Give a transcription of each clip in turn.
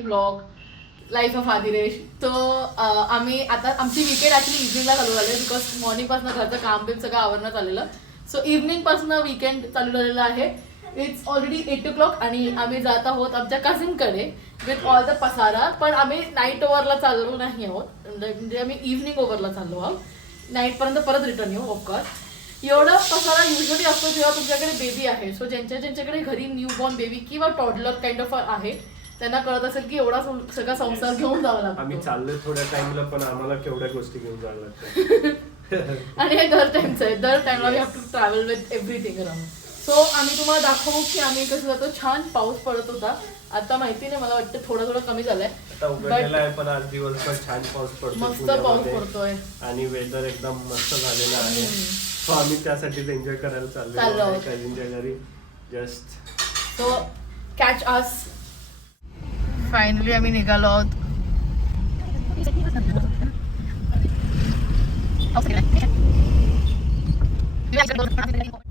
Again blog life of Adiresh. तो आम्ही आता आमची वीकेंड ऍक्च्युली इव्हनिंगला चालू झाली बिकॉज मॉर्निंगपासून घरचं काम बिम सगळं आवरण्यात आलेलं. सो इव्हनिंगपासून वीकेंड चालू झालेलं आहे. इट्स ऑलरेडी 8 o'clock आणि आम्ही जात आहोत आमच्या कझिनकडे विथ ऑल द पसारा. पण आम्ही नाईट ओव्हरला चाललो नाही आहोत, म्हणजे आम्ही इव्हनिंग ओव्हरला चाललो आहोत. नाईटपर्यंत परत रिटर्न येऊ ऑफकोर्स. एवढा पसारा युजली असतो जेव्हा तुमच्याकडे बेबी आहे. सो ज्यांच्याकडे घरी न्यू बॉर्न बेबी किंवा टॉडलर काइंड ऑफ आहे त्यांना कळत असेल की एवढा सगळा संसार घेऊन जावा लागतो. आम्ही चाललोय थोड्या टाइमला पण आम्हाला केवढ्या गोष्टी घेऊन जायला लागतात. आणि हे दर टाइमचं आहे. दर टाइमला we have to travel with everything around. So आम्ही तुम्हाला दाखवू की आम्ही कसं जातो. छान पाऊस पडत होता, आता माहिती नाही मला वाटतं थोडा कमी झालाय. आता उघडलेला आहे पण आज दिवसभर छान पाऊस पडतो, मस्त पाऊस पडतोय आणि वेदर एकदम मस्त झालेलं आहे. सो आम्ही त्यासाठीच एन्जॉय करायला चाललो आहोत कझिनच्या घरी जस्ट. सो कॅच अस. फायनली आम्ही निघालो आहोत.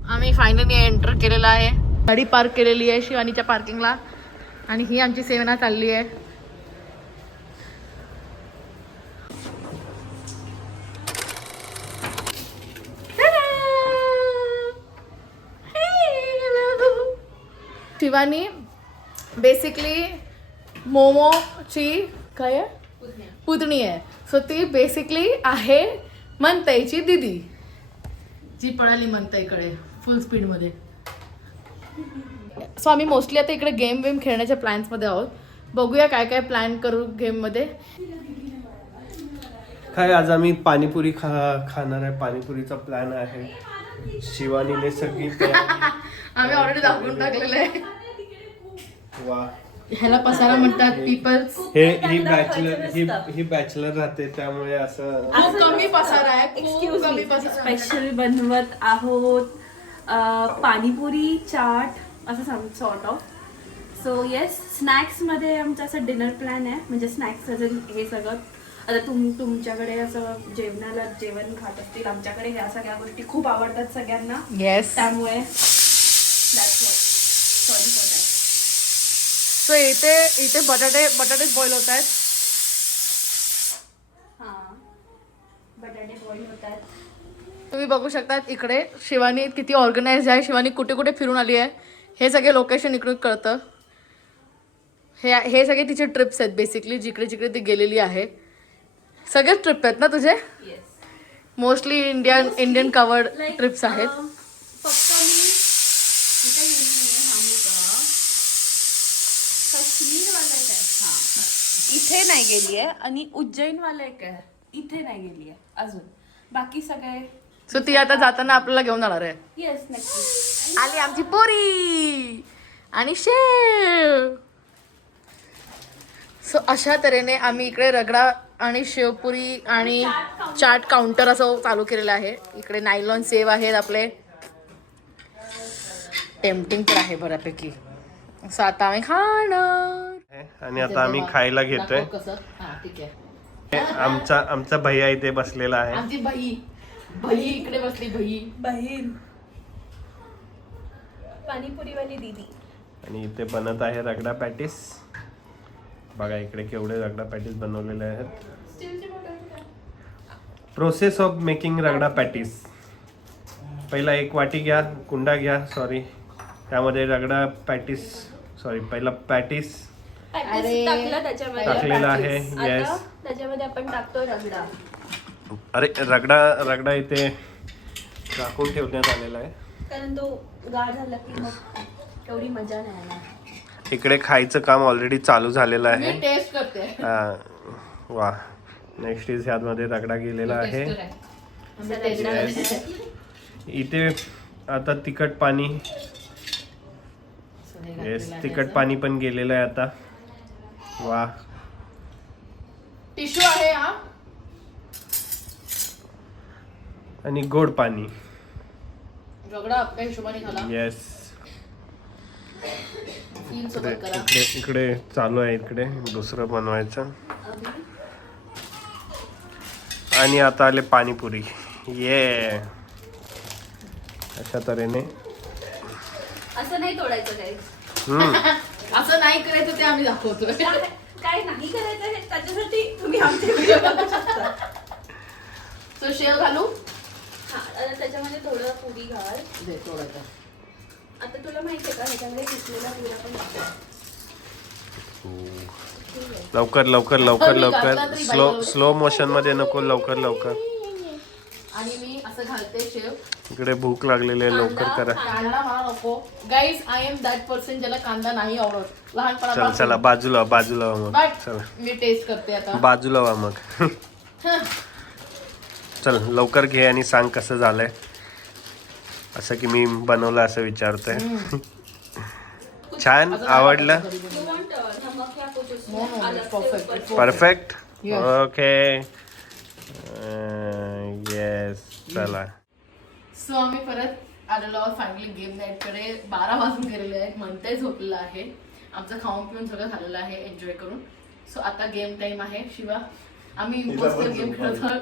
आम्ही फायनली एंटर केलेला आहे. गाडी पार्क केलेली आहे शिवानीच्या पार्किंगला आणि ही आमची सेवना चालली आहे. शिवानी बेसिकली मोमोची काय आहे पुतणी आहे. सो ती बेसिकली आहे मनताईची दीदी जी पळाली मनताईकडे फुल स्पीडमध्ये. सो आम्ही मोस्टली आता इकडे गेम वेम खेळण्याच्या प्लॅन्समध्ये आहोत. बघूया काय काय प्लॅन करू गेममध्ये. काय आज आम्ही पाणीपुरी खाणार आहे. पाणीपुरीचा प्लॅन आहे. शिवानीने सगळी आम्ही ऑलरेडी दाखवून टाकलेलं आहे. वा, ह्याला पसारा म्हणतात पीपल्स. ही बॅचलर राहते त्यामुळे असं खूप कमी पसारा आहे. खूप कमी पसारा. स्पेशल बनवत आहोत पाणीपुरी चाट असं सॉर्ट ऑफ. सो येस, स्नॅक्समध्ये आमचं असं डिनर प्लॅन आहे. म्हणजे स्नॅक्स हे सगळं आता तुमच्याकडे असं जेवण खात असतील, आमच्याकडे ह्या सगळ्या गोष्टी खूप आवडतात सगळ्यांना. येस. त्यामुळे सॉरी फॉर दॅट. सो इथे बटाटे बॉईल होत आहेत. हां, बटाटे बॉईल होतात. तुम्ही बघू शकतात इकडे शिवानी किती ऑर्गनाइज आहे. शिवानी कुठे कुठे फिरून आली आहे हे सगळे लोकेशन इकडून कळतं. हे सगळे तिचे ट्रिप्स आहेत बेसिकली. जिकडे जिकडे ती गेलेली आहे सगळेच ट्रिप आहेत ना तुझे. मोस्टली इंडियन कवर्ड ट्रिप्स आहेत. फक्त मी इथे गेली नाही सांगू का, काश्मीरवाला एक आहे. हां, इथे नाही गेली आहे. आणि उज्जैनवाला एक आहे, इथे नाही गेली आहे अजून. बाकी सगळे. सो ती आता जाताना आपल्याला घेऊन जाणार आहे. येस, नक्की. आली आमची पोरी आणि शेव. सो अशा तऱ्हेने आम्ही इकडे रगडा आणि शेवपुरी आणि चाट काउंटर असं चालू केलेलं आहे. इकडे नायलॉन सेव आहेत आपले. टेम्पटिंग पण आहे बऱ्यापैकी. असं आता आम्ही खाणार. आणि आता आम्ही खायला घेतोय. कसं हा ठीक आहे. आमचा भैया इथे बसलेला आहे. आमची बही इकडे बसली. बहीण पाणीपुरीवाली दीदी. आणि इथे बनत आहे रगडा पॅटीस. बघा इकडे केवढे रगडा पॅटीस बनवलेले आहेत. Process of making ragda patties. पहिला एक वाटी घ्या, कुंडा घ्या, सॉरी, त्यामध्ये रगडा पॅटीस, सॉरी पहिला पॅटीस टाकलेला आहे. येस, त्याच्यामध्ये आपण टाकतो रगडा. अरे रगडा इथे टाकून ठेवण्यात आलेला आहे कारण तो गार झाला की मग एवढी मजा नाही येणार. इकडे खायचं काम ऑलरेडी चालू झालेलं आहे. टेस्ट करते. वा, नेक्स्ट इज ह्यामध्ये रगडा गेलेला आहे. इथे आता तिखट पाणी. येस, तिखट पाणी पण गेलेलं आहे आता. वा, टिश्यू आहे हा. आणि गोड पाणी. रगडा आपल्या हिशोबाने घाला. येस, करा. इकडे चालू आहे इकडे दुसरं बनवायचं. आणि आता आले पाणीपुरी. ये अशा तऱ्हेने असं नाही तोडायचं काही. असं नाही करायचं ते आम्ही दाखवतोय. काय नाही करायचं हे त्याच्यासाठी तुम्ही आमचे व्हिडिओ बघू शकता. सो शेव घालू हा आता त्याच्यामध्ये थोडं पुरी घाल. दे थोडं. आता तुला माहितीये का ह्याच्यामध्ये किसलेला पुरा पण टाकायचा. लवकर लवकर लवकर लवकर स्लो मोशन मध्ये नको, लवकर लवकर. आणि मी असं घालते शेव. इकडे भूक लागलेली आहे, लवकर करा. कांदा मला नको guys. I am that person ज्याला कांदा नाही आवडत चला लहानपणापासून. चला बाजूला बाजूला मग. बट चला मी टेस्ट करते आता. बाजूला व्हा मग. चल लवकर घे आणि सांग कसं झालंय. असं की मी बनवलं असं विचारतोय. छान आवडलं. You want नमक या कुछ No, no, अलग it's से perfect, ऊपर? it's perfect Yes. Okay yes चला. सो आम्ही परत आलेलो आहोत फायनली गेम नाईट कडे. 12 वाजून गेलेले आहेत. म्हणते झोपलेलं आहे. आमचं खाऊन पिऊन सगळं झालेलं आहे एन्जॉय करून. सो आता गेम टाइम आहे. शिवा आम्ही इम्पोस्टर गेम खेळत आहोत.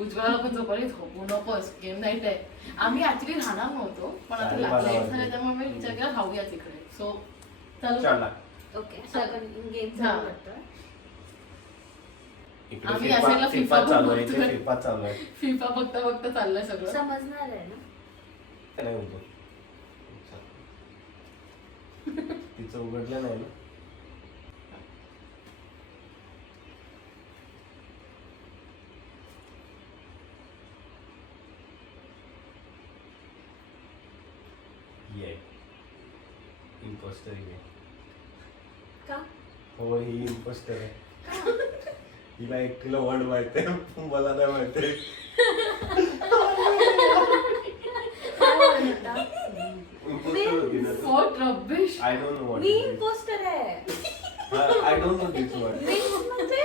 उज्ज्वला पण झोपली. झोपू नकोस गेम नाईट आहे. आम्ही ऍक्च्युली राहणार नव्हतो पण आता लेट झालं त्यामुळे मी विचार केला राहूया तिकडे. सो चालू चला. ओके आपण गेम हा. चालू करतोय. इकडे आम्ही असायला फिफा FIFA चालू आहे. बघतोय. इथे फिफा चालू आहे. फिफा बघता बघता चाललंय सगळं. समजणार आहे ना. नाही होतो. तिचं उघडलं नाही ना. ये इम्पोस्टर आहे. का हो ही इम्पोस्टर आहे. तिला एकटीला वर्ड माहिती आहे, मला नाही माहिती. इम्पोस्टर होती ना तू. What rubbish. I don't know me what. Impostor आहे. I don't know this word. Means म्हणजे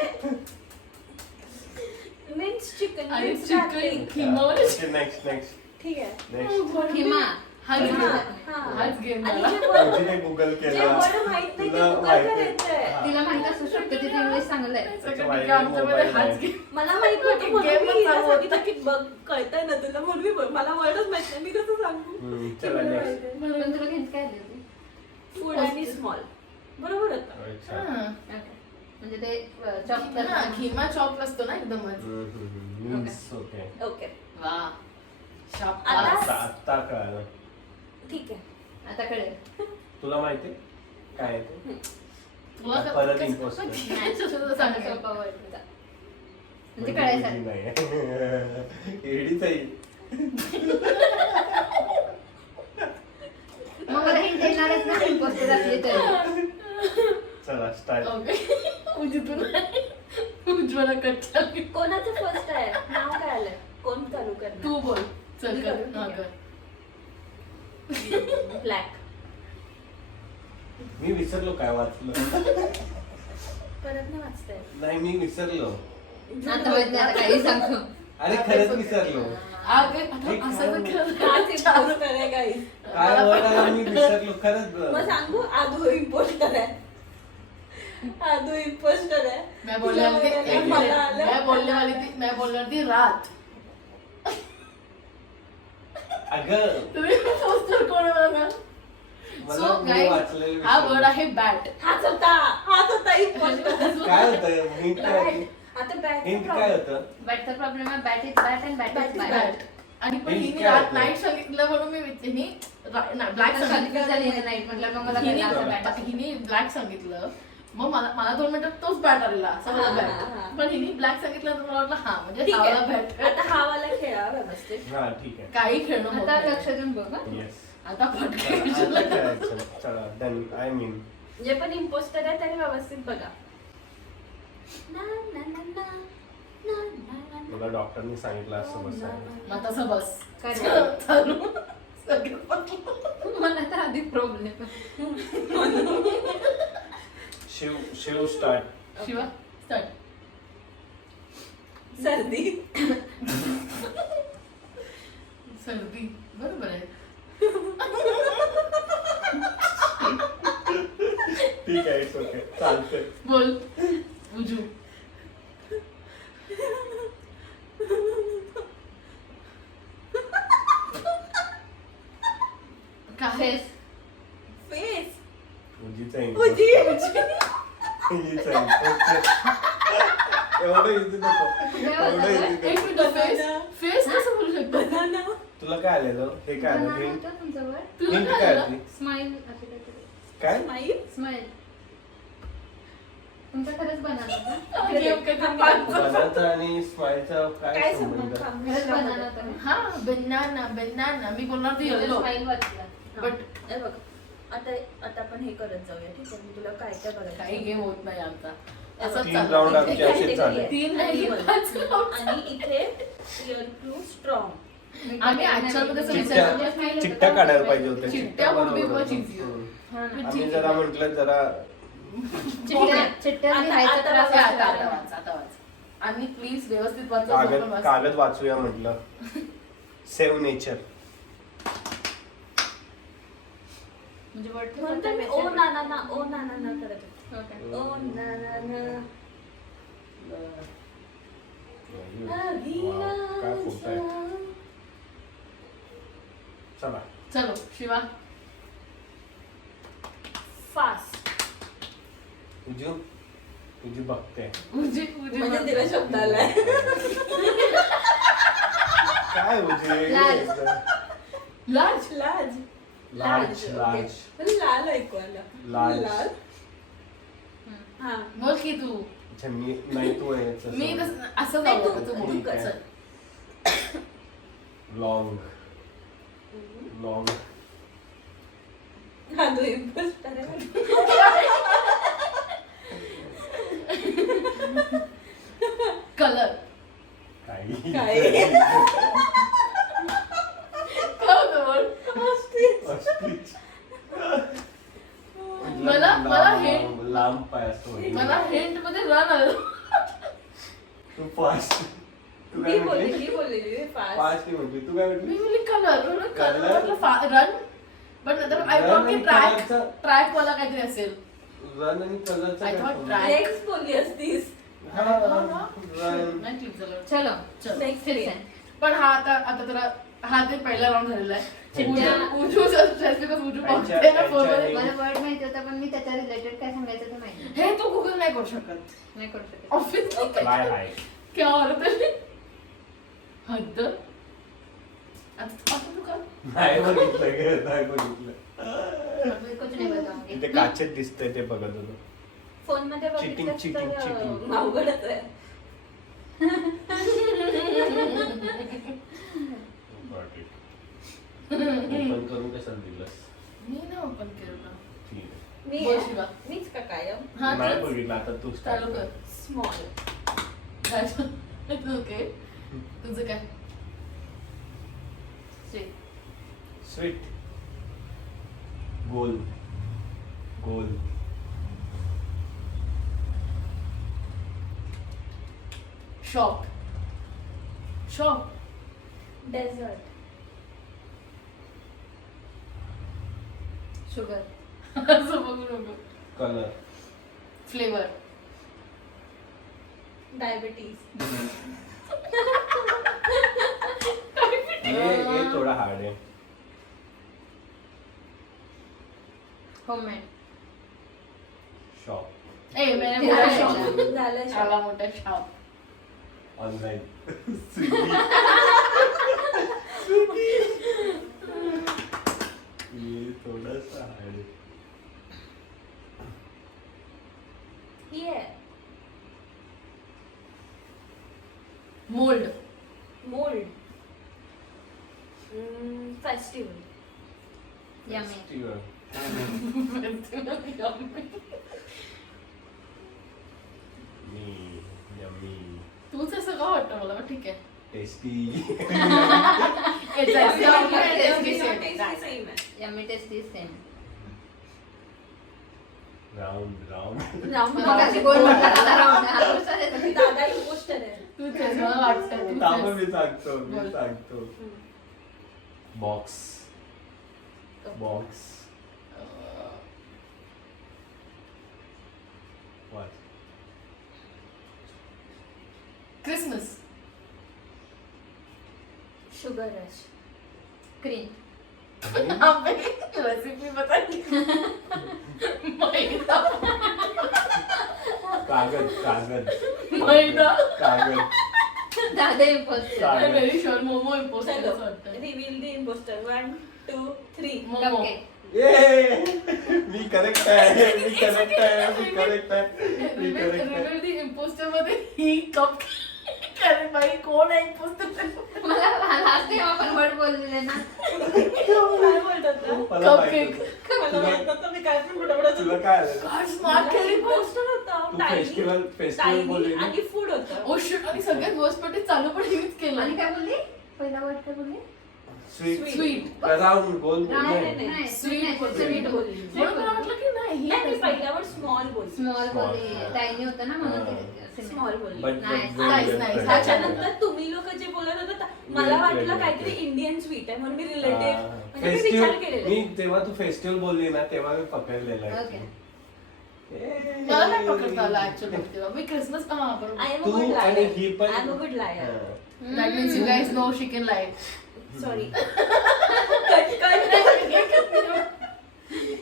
मिन्स चिकन. आणि चिकन खिमावर नेक्स्ट नेक्स्ट ठीक आहे. नेक्स्ट. खिमा हाच हा, गेम हा. हाच गेम आणि झाला. जे word- तुझीने गुगल जे केला. word माहित नाही ते तुला Google माहिती करायचंय. हा. तिला माहित असू शकतं तिथे इंग्लिश चांगलं आहे. सगळं माझ्याकडे ठीक आहे, आमच्यामध्ये मोबाईल हाच आहे. गेम. मला माहित नव्हतं म्हणून Game मी पण हिला चालू सांगितलं की बघ कळतंय ना तुला म्हणून मी मला वर्डच माहित नाही मी कसं सांगू. चला नेक्स्ट. पण तुला घेत काय आली होती? फूड आणि स्मॉल बरोबर होतं. अच्छा. हा. Okay. म्हणजे ते चॉप हा, खिमा चॉप असतो ना एकदमच. Means okay. ओके वा आता- शाबास. आता कळालं. ठीक आहे. आता कळेल. तुला माहिती काय आहे ते? तुला क- परत कसं- imposter. नाही, तसं सांगायचं. सोपा word होता. म्हणजे कळायचं. नाही. एडीच आहे. मग मला हिंट येणारच ना imposter असली तर. चला स्टार्ट. ओके. उज्ज्वला कच्चा. कोणाचं फर्स्ट आहे नाव काय आलंय कोण चालू करणार. तू बोल चल मी कर. करू? हा, ठीक कर. ब्लॅक. मी विसरलो काय वाचलं. परत नाही वाचताय. नाही मी विसरलो. आता माहित नाही आता काही सांगतो. अरे खरंच विसरलो. अरे, आता एक असं तर खेळ. काच इम्पोस्टर आहे guys. काय word आला मी विसरलो मग खरंच. सांगू आधू इम्पोस्टर आहे. आधू इम्पोस्टर आहे. मैं बोलने वाली थी तुला एक मला मिनट. आलं. मैं बोलने वाली थी रात. अगं तुम्ही पोस्टर कोण आहे मला सांग. मला So, मी guys, वाचलेलं हा विसरलो. वर्ड आहे बॅट. हाच होता इम्पोस्टर. काय होतं हिंट काय होती? आता बॅट हिंट काय होतं? बॅटचा प्रॉब्लेम आहे bat is bat and bat is bat. Bat. आणि पण Hint हिने काय रात होतं? नाईट सांगितलं म्हणून मी ब्लॅक कन्फ्युज सांगितलं. झाली नाईट म्हटलं मग मला कळलं असं बॅट. हिने ब्लॅक सांगितलं. मग मला 2 मिनिटात तोच बॅट आलेला असा मला हा, हा, बॅट. हा. पण हिने ब्लॅक सांगितलं तर मला वाटलं हा म्हणजे ठीक सावळा आहे बॅट. आता हा वाला खेळा व्यवस्थित. हा ठीक आहे. काही खेळणं होत आता नाही. लक्ष देऊन बघ हं. येस. आता आता पटकन करायचं. चला डन. आय मीन जे पण इम्पोस्टर आहे त्याने व्यवस्थित बघा. ना, ना, ना, ना, ना, ना, ना. मला डॉक्टरनी सांगितलं असं बसायला. मग तसं बस. काय चालू. सगळं पटलं. मला तर आधी problem Shiv start. Shiva start. सर्दी. सर्दी बरोबर आहे. ठीक आहे इट्स ओके चालतंय. बोल उजू. काय फेस. फेस. उजीचा उजी एवढं इझी नको. एवढं easy नको. एक मिनिट फेस कसं बोलू शकतो बनाना. तुला काय आलेलं हे काय आलं हिंट तुला हिंट काय काय आलं? आली स्माइल काय स्माईल. स्माइल तुमचं खरंच बनाना का? गेम काय बनाचा आणि स्माईलचा काय काय संबंध संबंध? खरंच बनाना तर हा बनाना बनाना मी बोलणार ती येलो स्माइल वाचला बट हे बघ आता आता आपण हे करत जाऊया ठीक आहे मी तुला काय काय बघायचं काही गेम होत नाही आमचा असंच 3 चालू राऊंड आहे. आमचे असेच झाले. 3 नाही 5 आणि इथे रिअल टू स्ट्रॉंग. आम्ही आजच्या मध्ये असं विचारलं चिट्ट्या चिट्ट्या काढायला पाहिजे होत्या चिट्ट्या would be बरोबर. much easier. हम्म. हा ना. आम्ही जरा म्हटलं जरा चिट्ट्या आता- लिहायचं आता तर आता असं आता वाटलं. वाच आता वाच आणि प्लीज व्यवस्थित वाचा कागद पण वाच. कागद वाचूया म्हटलं सेव्ह नेचर म्हणजे word to म्हणतो मी word ओ ना ना ना ओ ना ना ना करत होते. Okay. ओ ना ना ना काय फोटो आहे चला चलो शिवा फास्ट. तुझी बघते उजी उजी म्हणजे तिला शब्द आलाय. काय उजी लाज. लाज लाज. लाज ओके. लाज मला लाल ऐकू आलं. लाज. लाल. हा. बोल की तू अच्छा मी नाही तू आहे तसं. मी असं नाही, नाही तू- बोलत, तू बोल. ठीक आहे. चल. लॉंग लॉंग हा तू imposter आहे. कलर काही काय? काय होतं बोल Ostrich. मला लांब- लांब पाय असतो मला हिंट मध्ये रन आलं तू फास्ट तू मी काय बोलली म्हटली मी बोललेली फास्ट. फास्ट म्हटली तू काय मी म्हटली बोलली कलर Colour? रन बट नंतर आय Run थॉट की आणि ट्रॅक colourचा- ट्रॅक वाला काहीतरी असेल रन आणि कलरचा I काय thought संबंध? track. लेग्स बोलली असतीस. हा, रन run. चलो चल Next फिर day. से. पण हा आता तर हा ते पहिला राऊंड झालेला आहे चिट्ट्या- उजू just because उजू त्यांच्या- बघते ना phone मध्ये. त्यांच्या- मला वर्ड माहिती होता पण मी त्याच्या रिलेटेड काय सांगायचं ते माहिती नाही. हे तू गुगल नाही करू शकत नाही करू शकत. ऑफिस बाय हाय क्या औरत है हद्द आता तू कर नाही बघितलं ग, नाही बघितलं अभी कुछ नहीं बताऊंगी. इथे काचेत दिसतंय ते बघत होतो फोन मध्ये Cheating, बघितलंस cheating, तर cheating. अवघडच आहे. ओपन करून कसं दिलंस मी ना ओपन केलं ठीक आहे मी बोल शिवा. मीच का कायम हा नाही तूच बघितलं आता तू चालू कर स्मॉल. ओके तुझं काय Sweet. स्वीट गोल गोल शॉप शॉप डेझर्ट. शुगर. असं बघू नको कलर फ्लेवर डायबिटीज. ये थोडा हार्ड आहे होममेड. शॉप ए मैंने ते बोला झालं. शॉप झालं आला मोठा शॉप ऑनलाईन ये थोडासा हार्ड आहे ये mould mould. Festival. Yummy. Yummy तूच असं का वाटतं मला पण ठीक आहे टेस्टी सेम आहे. Yummy taste is same. Round round मगाशी गोल म्हटला आता round. हा, हुशार आहे तुम्ही. दादा इम्पोस्टर आहे. तू तेच मला वाटतं तू थांब तेच. मी सांगतो बोल. मी सांगतो box box What? Christmas sugar rush. Cream. Recipe बताइए मैदा कागद कागद मैदा. कागद दादा imposter. I am very sure momo imposter चलो असं वाटतं. Reveal the imposter 1 2 3 momo. Cupcake. मी करेक्ट आहे मी करेक्ट आहे मी करेक्ट आहे मी करेक्ट आहे रिव्हील द इम्पोस्टर मध्ये ही कप. अरे बाई कोण आहे इम्पोस्टर? मला last time आपण word बोललेले ना. काय बोलतात ना? मला माहिती Cupcake. होतं. मला माहित नव्हतं मी काय पण बडबडत तुला होते. काय आलं काय स्मार्ट केली इम्पोस्टर होतं तू tiny, फेस्टिवल tiny बोलली ना? आणि फूड होतं. Oh shit. आणि सगळ्यात गोष्टी चालू पण हीच केलं. आणि काय बोलली पहिला word काय बोलली स्वीट Sweet. राऊंड गोल नाही. नाही Sweet बोलली. स्वीट बोलली म्हणून मला वाटलं की नाही ही नाही, मी आहे. पहिल्यावर स्मॉल बोलली. स्मॉल बोलली टायनी होतं ना म्हणून ते स्मॉल बोलली. But- Nice. Nice, nice. त्याच्यानंतर तुम्ही लोक जे बोलत होता मला वाटलं काहीतरी इंडियन स्वीट आहे म्हणून मी रिलेटेड म्हणजे मी विचार केलेला मी तेव्हा तू फेस्टिवल बोलली ना तेव्हा मी पकडलेला आहे. Okay. मला नाही पकडता आला ऍक्च्युअली तेव्हा. मी क्रिसमस बरोबर. I am a too good आणि लायर. ही पण आय एम अ गुड लायर. हा. That means you guys know she can lie. Sorry.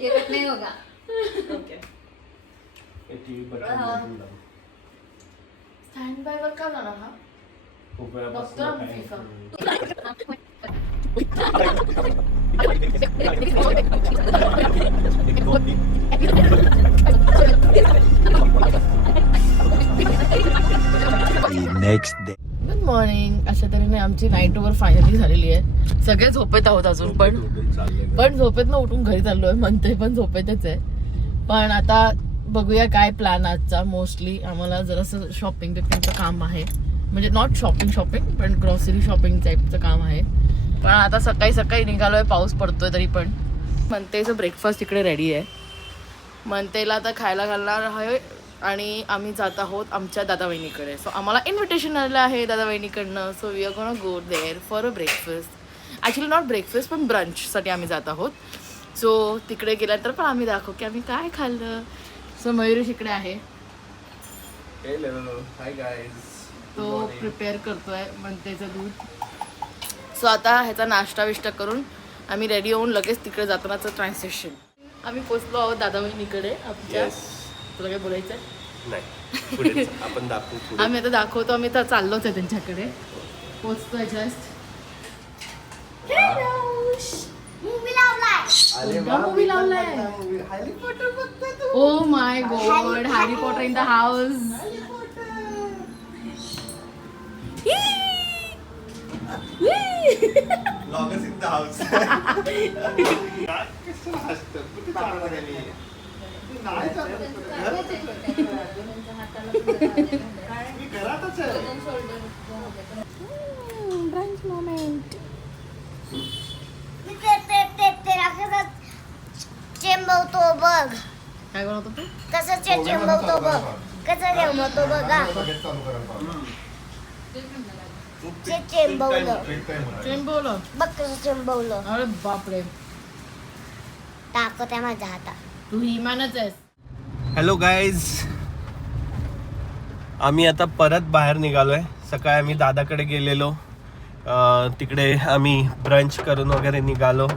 ये कुछ नहीं होगा. ओके. हे TV बटन बघून लाव. स्टँड बाय वर का जाणार हा? खूप वेळापासून बघतो आम्ही काय- FIFA. हम्म. next day. Good morning. अशा तऱ्हेने आमची नाईट ओव्हर फायनली झालेली आहे. सगळे झोपेत आहोत अजून पण झोपेत उठून घरी चाललोय. म्हणते पण झोपेतच आहे. पण आता बघूया काय प्लॅन आजचा. मोस्टली आम्हाला जरासं शॉपिंग बिपिंगचं काम आहे. म्हणजे नॉट शॉपिंग पण ग्रॉसरी शॉपिंग टाईपचं काम आहे. पण आता सकाळी सकाळी निघालोय. पाऊस पडतोय तरी पण. म्हणतेचं ब्रेकफास्ट इकडे रेडी आहे. म्हणतेला आता खायला घालणार आहे आणि आम्ही जात आहोत आमच्या दादा वहिनीकडे. सो आम्हाला इन्व्हिटेशन आलेलं आहे दादा वहिनीकडनं. So we are gonna go there for a breakfast. Actually not breakfast पण ब्रंचसाठी आम्ही जात आहोत. सो तिकडे गेल्यानंतर पण आम्ही दाखवू की आम्ही काय खाल्लं. सो मयुरेश इकडे आहे. Hello hi guys. तो प्रिपेअर करतोय म्हणतेचं दूध. सो आता ह्याचा नाश्ता विष्टा करून आम्ही रेडी होऊन लगेच तिकडे जातानाचं ट्रान्सलेशन. आम्ही पोचलो आहोत दादा वहिनीकडे आमच्या. Yes. तुला काय बोलायचं आहे? नाही पुढेच आपण दाखवू पुढे. आम्ही आता दाखवतो. आम्ही तर चाललोच आहे त्यांच्याकडे. पोचतोय जस्ट. अरे कोणता movie लावलाय? हॅरी पॉटर बघतोय तू? Oh my God. Harry Potter in the house. Longest in the house. मी घरातच आहे. चेंबवतो बघ काय बनवतो तू? कसं चेंबवतो बघ कसं चेंबवतो बघा चेंबवलं चेंबवलं. बघ कसं चेंबवलं अरे बापरे. टाकतो त्या माझ्या हातात तू इमानच आहेस. Hello guys. आम्ही आता परत बाहेर निघालोय. सकाळी आम्ही दादाकडे गेलेलो. तिकडे आम्ही ब्रंच करून वगैरे निघालो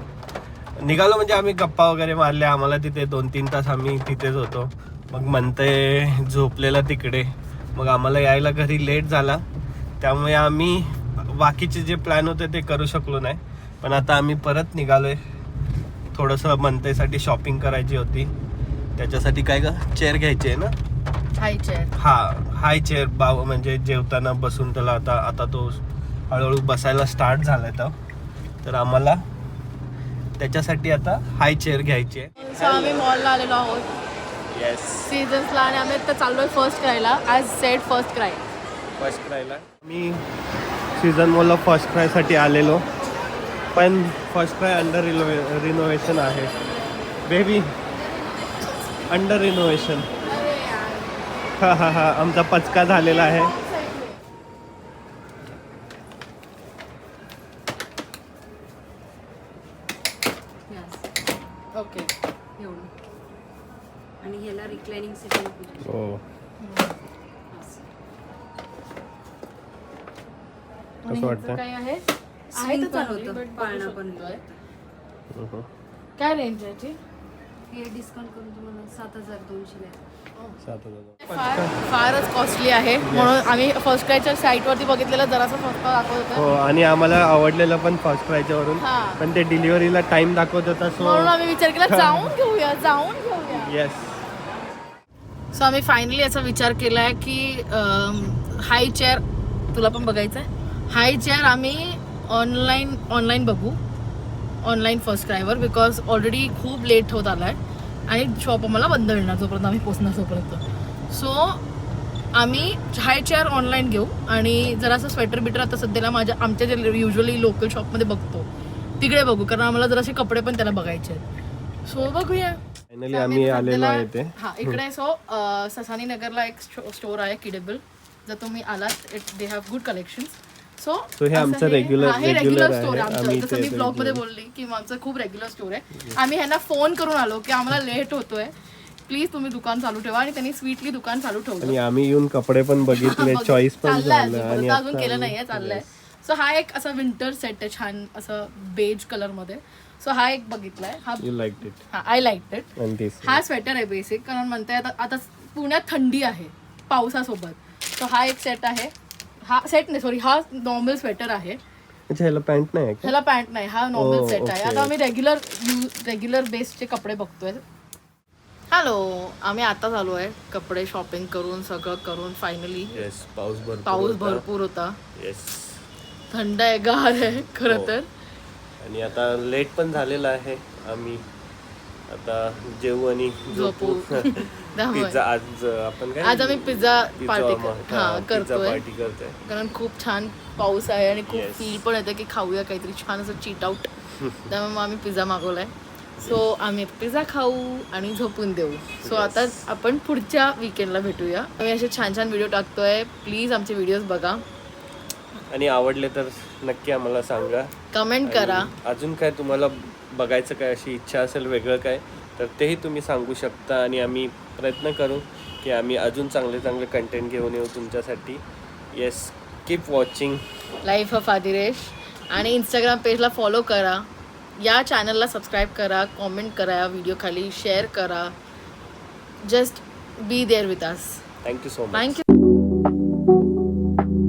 म्हणजे आम्ही गप्पा वगैरे मारल्या. आम्हाला तिथे 2-3 तास आम्ही तिथेच होतो. मग म्हणते झोपलेला तिकडे. मग आम्हाला यायला घरी लेट झाला. त्यामुळे आम्ही बाकीचे जे प्लॅन होते ते करू शकलो नाही. पण आता आम्ही परत निघालोय. थोडंसं म्हणतेसाठी शॉपिंग करायची होती. त्याच्यासाठी काय ग चेअर घ्यायची आहे ना. हाय चेअर. हाय चेअर म्हणजे जेवताना बसून त्याला आता तो हळूहळू बसायला स्टार्ट झालाय. तर आम्हाला त्याच्यासाठी आता हाय चेअर घ्यायची आहे. सो आम्ही मॉलला आलेलो आहोत येस सीझन्सला. आणि आम्ही आता चाललोय फर्स्ट क्रायला. As said First Cry. First क्रायला मी सीझन मॉलला फर्स्ट क्रायसाठी आलेलो. पण फर्स्ट क्राय अंडर रिनोव्हेशन आहे बेबी. Under renovation. हा आमचा पचका झालेला आहे. ओके. एवढं. आणि ह्याला रिक्लायनिंग सेटिंग हो कसं वाटतं? काय आहे? आहे तर चांगली, but पाळणा बघू पण शकतोय. काय रेंज आहे याची? हे डिस्काउंट करून तुम्हाला 7,200 आहे. फारच कॉस्टली आहे म्हणून आम्ही फर्स्ट क्रायच्या साईटवरती बघितलेलं जरासं स्वस्त दाखवत होतं हो आणि आम्हाला आवडलेलं पण फर्स्ट क्रायच्या वरून हा. पण ते डिलिव्हरीला टाइम दाखवत होता म्हणून सो आम्ही विचार केला जाऊन घेऊया येस. सो आम्ही फायनली असा विचार केला आहे की हाय चेअर तुला पण बघायचं आहे हाय चेअर आम्ही ऑनलाईन बघू ऑनलाईन फर्स्ट क्रायवर बिकॉज ऑलरेडी खूप लेट होत आला आहे आणि शॉप आम्हाला बंद मिळणार जोपर्यंत आम्ही पोचणार तोपर्यंत सो आम्ही हाय चेअर ऑनलाईन घेऊ आणि जरासं स्वेटर बिटर आता सध्याला आमच्या जे युजली लोकल शॉपमध्ये बघतो तिकडे बघू कारण आम्हाला जरासे कपडे पण त्याला बघायचे आहेत सो बघूया फायनली आम्ही आलेलो आहे ते हा इकडे सो ससानी नगरला एक स्टोर आहे किडेबल जर तुम्ही आलात they have good collection so हे आमचं रेग्युलर स्टोर आहे आमचं जसं मी ब्लॉग मध्ये बोलली की आमचं खूप रेग्युलर स्टोर आहे आम्ही ह्यांना फोन करून आलो की आम्हाला लेट होतोय प्लीज तुम्ही दुकान चालू ठेवा आणि त्यांनी स्वीटली दुकान चालू ठेवलं आणि आम्ही येऊन कपडे पण बघितले चॉईस पण चाललंय झालं अजून, आणि परत अजून केलं नाहीये चाललंय सो हा एक असा विंटर सेट आहे छान असं बेज कलर मध्ये सो हा एक बघितलाय हा यू लाईक इट हा आय लाईक इट आणि दिस हा स्वेटर आहे बेसिक कारण म्हणताय आता पुण्यात थंडी आहे पावसासोबत सो हा एक सेट आहे हा सेट नाही सॉरी हा नॉर्मल स्वेटर आहे अच्छा ह्याला पॅन्ट नाही आहे का ह्याला पॅन्ट नाही हा नॉर्मल Oh, सेट आहे okay. आता आम्ही रेग्युलर बेसचे कपडे बघतोय हॅलो आम्ही आता चालू आहे कपडे शॉपिंग करून सगळं करून फायनली येस पाऊस भरपूर होता येस थंड आहे गार आहे खरं तर आणि आता लेट पण झालेला आहे आम्ही आता जेवू आणि झोपू त्यामुळे पिझ्झा आज आपण काय आज आम्ही पिझ्झा पार्टी करतोय पार्टी करतोय कारण खूप छान पाऊस आहे आणि खूप Yes. फील पण येतं की खाऊया काहीतरी छान असं चीट आउट त्यामुळे मग आम्ही पिझ्झा मागवलाय सो आम्ही पिझ्झा खाऊ आणि झोपून देऊ सो आता आपण पुढच्या विकेंडला भेटूया आम्ही असे छान छान व्हिडिओ टाकतोय प्लीज आमचे व्हिडिओज बघा आणि आवडले तर नक्की आम्हाला सांगा कमेंट करा आणि अजून काय तुम्हाला बघायचं काय अशी इच्छा असेल वेगळं काय तर तेही तुम्ही सांगू शकता आणि आम्ही प्रयत्न करू की आम्ही अजून चांगले कंटेंट घेऊन येऊ तुमच्यासाठी yes keep watching life of Adiresh आणि इंस्टाग्राम पेजला फॉलो करा या चॅनलला सबस्क्राईब करा कॉमेंट करा या व्हिडिओ खाली शेअर करा just be there with us thank you so much thank you